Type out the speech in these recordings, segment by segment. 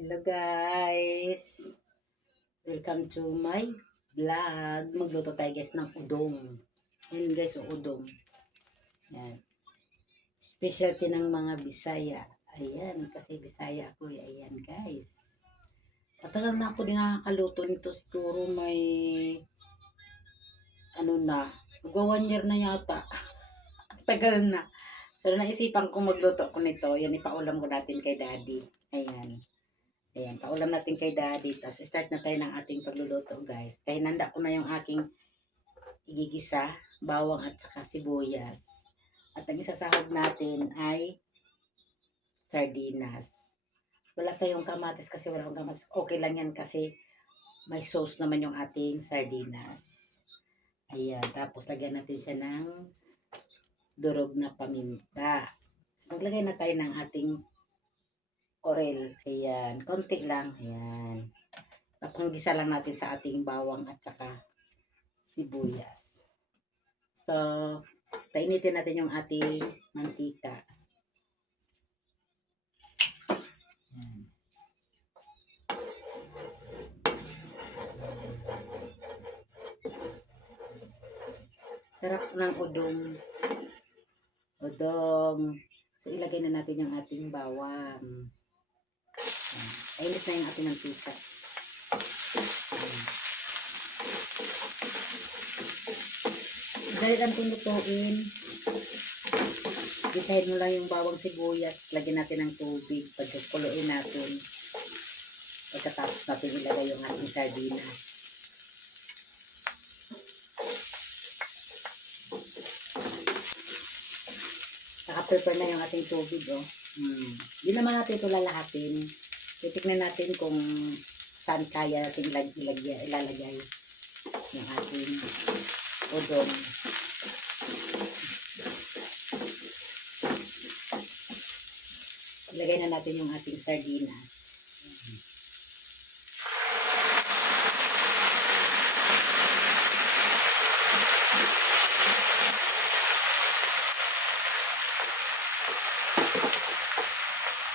Hello guys! Welcome to my vlog. Magluto tayo guys ng udong. Yan guys, udong. Yan. Specialty ng mga Bisaya. Ayan, kasi Bisaya ako. Ayan guys. Patagal na ako din nakakaluto nito. Siguro may magwa 1 year na yata. Tagal na. So naisipan ko magluto ko nito. Yan, ipaulam ko natin kay daddy. Ayan. Ayan, paulam natin kay daddy. Tapos start na tayo ng ating pagluluto guys. Kaya hinanda ko na yung aking igigisa, bawang at saka sibuyas. At ang isasahog natin ay sardinas. Wala tayong kamatis kasi wala akong kamatis. Okay lang yan kasi may sauce naman yung ating sardinas. Ayan, tapos lagyan natin siya ng durog na paminta. So, maglagay na tayo ng ating oil. Ayan, konti lang. Ayan. Papanggisa lang natin sa ating bawang at saka sibuyas. So, painitin natin yung ating mantika. Ayan. Sarap ng udong. Udong. So, ilagay na natin yung ating bawang. Painit na yung ating mantika. Dahil ang tinutuin, gisahin mo lang yung bawang sibuyas, lagyan natin ng tubig, pagkakuluin natin. Pagkatapos natin ilagay yung ating sardinas. Naka-prepare na yung ating tubig, oh. Di naman natin ito lalahatin. Titignan natin kung saan kaya natin ilalagay yung ating udong. Ilagay na natin yung ating sardinas.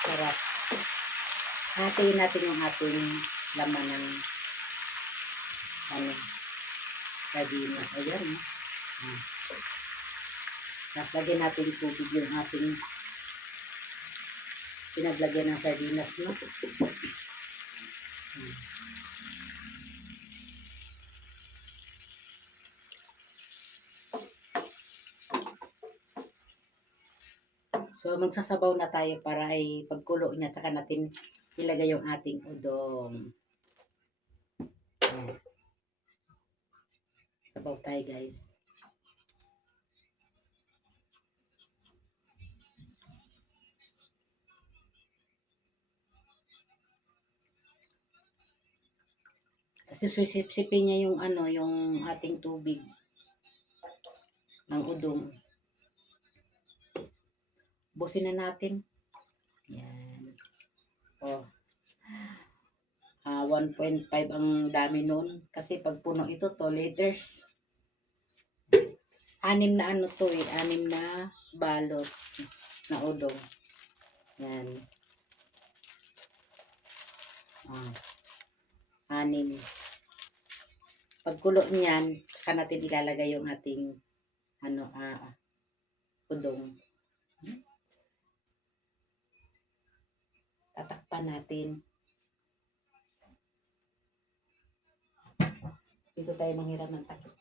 Sarap. Hatiin natin yung ating laman ng sardinas. Ayan. Tapos lagyan natin tubig yung ating pinaglagyan ng sardinas, no? So, magsasabaw na tayo para ay pagkulo niya, tsaka natin ilagay yung ating udong. Sabaw tayo, guys. Kasi susipsipin niya yung yung ating tubig ng udong. Busin na natin. Yan. Oh. 1.5 ang dami nun. Kasi pag puno ito, 2 liters. 6 na 6 na balot na udong. Yan. 6. Pagkulo niyan, saka natin ilalagay yung ating udong. Tatakpan natin. Dito tayo manghiram ng takip.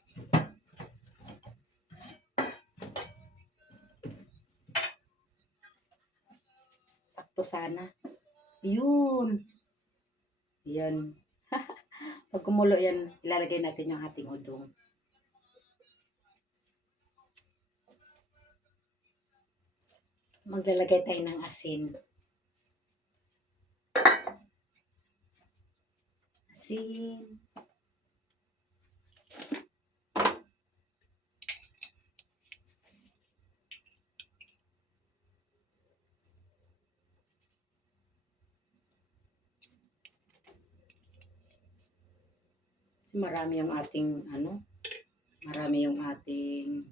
Sakto sana. Yun. Yan. Pag kumulo yan, ilalagay natin yung ating udong. Maglalagay tayo ng asin. Asin. Marami yung ating marami yung ating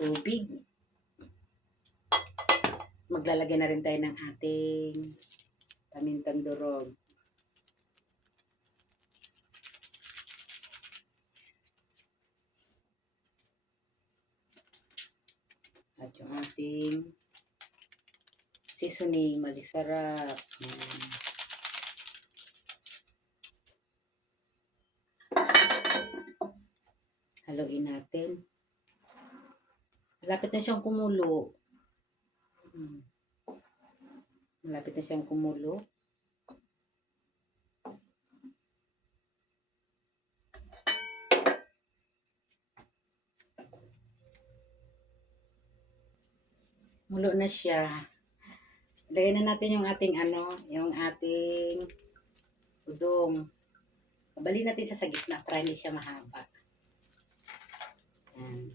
tubig. Maglalagay na rin tayo ng ating durog. At yung ating seasoning, malisarap. Yan. Haluin natin. Malapit na siyang kumulo. Malapit na siyang kumulo. Mulo na siya. Lagyan na natin yung ating yung ating udong. Bali natin siya sa gitna para hindi siya mahaba. Yan.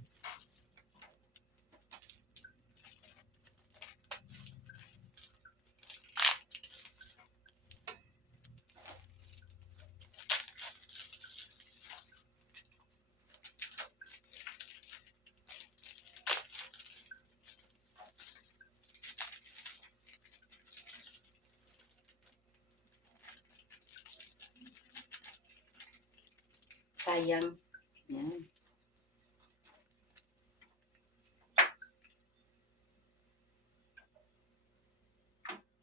Sayang. Yan.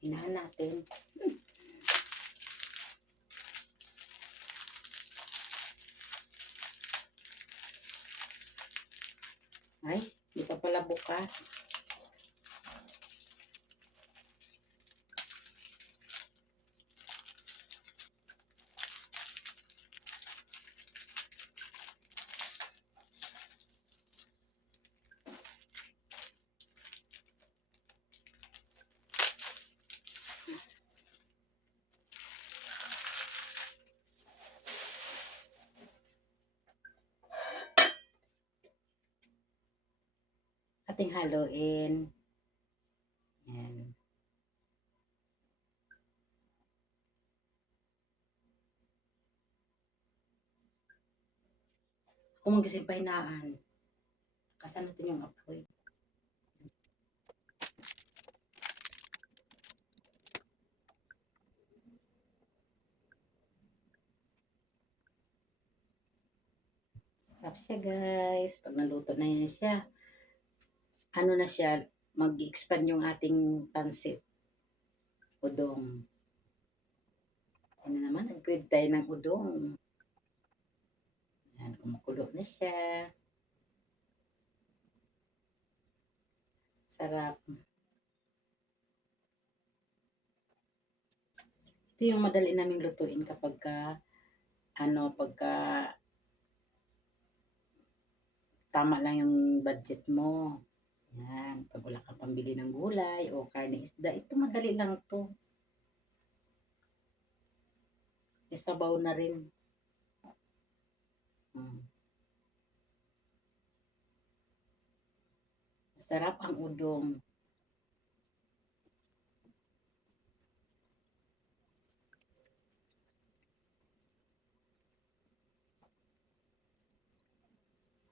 Hinahan natin. Ay, di pa pala bukas. Ating haluin. Yan. Kung magising pa hinaan, kasan natin yung apoy. Sarap siya guys. Pag naluto na yan siya, ano na siya, mag-expand yung ating pansit. Udong. Ano naman, nag-grade tayo ng udong. Yan, kumukulo na siya. Sarap. Ito yung madali naming lutuin kapag pagka tama lang yung budget mo. Yan, pag wala kang pambili ng gulay o karne isda, ito madali lang to. Isabaw na rin. Sarap ang udong.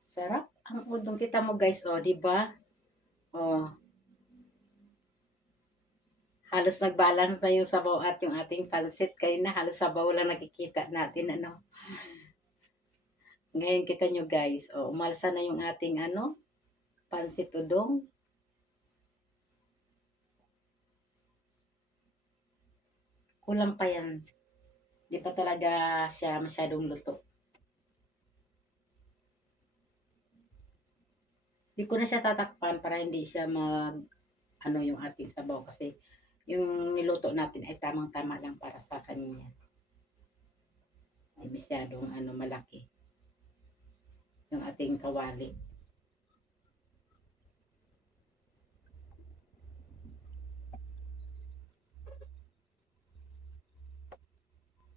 Sarap ang udong. Kita mo guys, oh, di ba? Oh. Halos nag-balance na yung sabaw at yung ating pansit. Kayo na halos sabaw lang nakikita natin, ano. Ngayon kita nyo guys, oh, umalsa na yung ating pansit udong. Kulang pa yan. Di pa talaga siya masyadong luto. Di ko na siya tatakpan para hindi siya yung ating sabaw kasi yung niluto natin ay tamang-tama lang para sa kanya. Ay masyadong malaki. Yung ating kawali.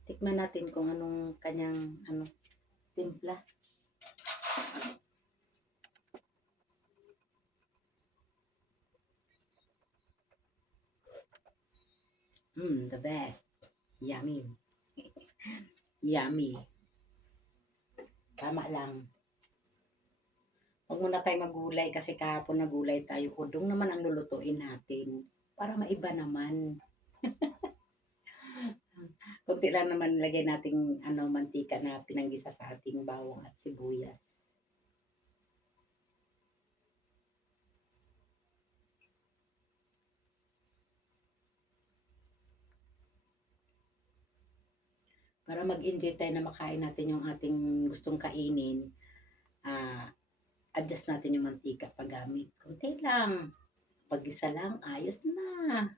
Tikman natin kung anong kanyang timpla. The best. Yummy. Yummy. Tama lang. Huwag muna tayong magulay kasi kahapon nagulay tayo. Udong naman ang lulutuin natin. Para maiba naman. Kunti lang naman nilagay nating mantika na pinanggisa sa ating bawang at sibuyas. Para mag-enjoy tayo na makain natin yung ating gustong kainin, adjust natin yung mantika paggamit. Kunti lang. Pag-isa lang, ayos na.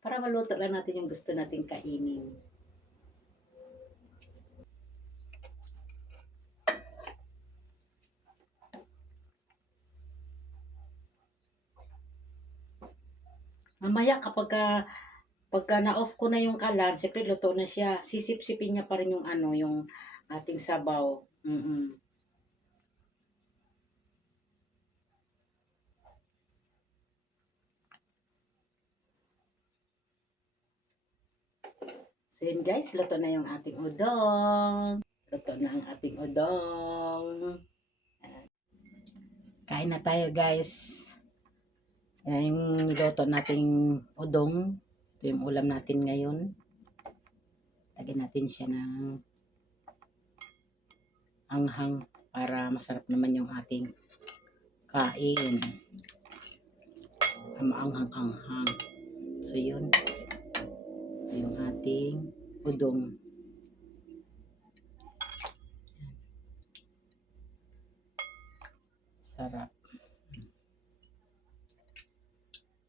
Para maluto lang natin yung gusto nating kainin. Mamaya pagka na-off ko na yung kalan, siyempre luto na siya. Sisip-sipin niya pa rin yung yung ating sabaw. Mm-mm. So yun guys, luto na yung ating udong. Luto na ang ating udong. Kain na tayo guys. Yan yung luto nating udong. Ito yung ulam natin ngayon. Lagyan natin siya ng anghang para masarap naman yung ating kain. Maanghang-anghang. So yun. Yung ating udong. Sarap.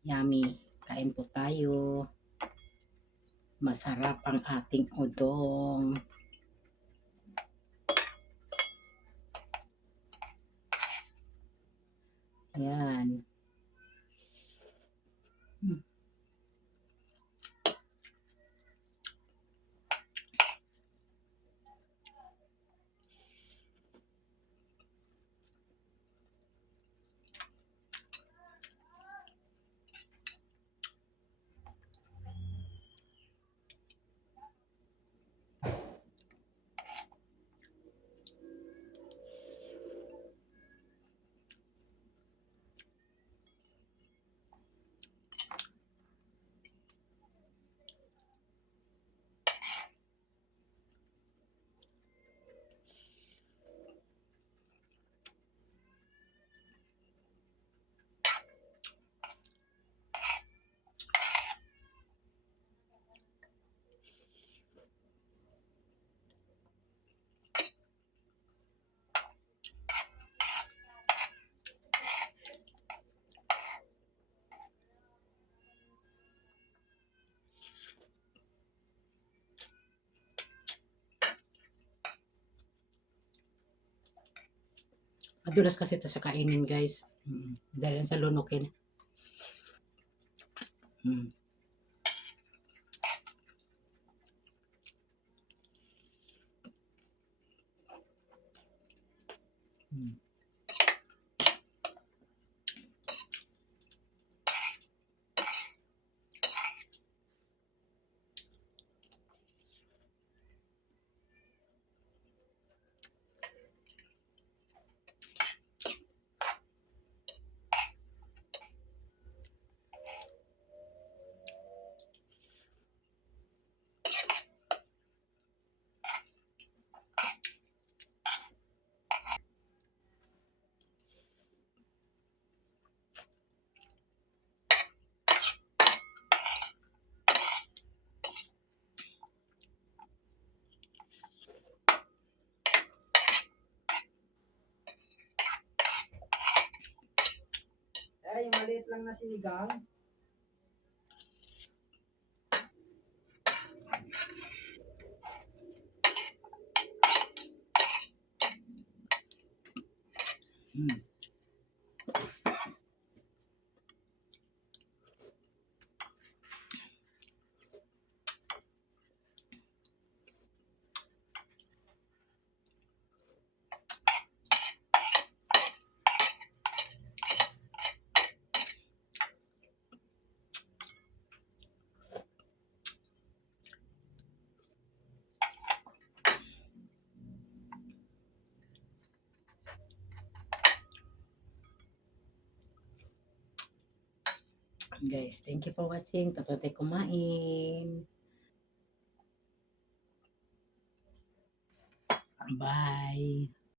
Yummy. Kain po tayo. Masarap ang ating udong. Yan. Madulas kasi ito sa kainin guys. Dahil sa lunukin. Mm. Mm. Yung maliit lang na sinigang. Mm. Guys, thank you for watching. Tapos tayo kumain. Bye.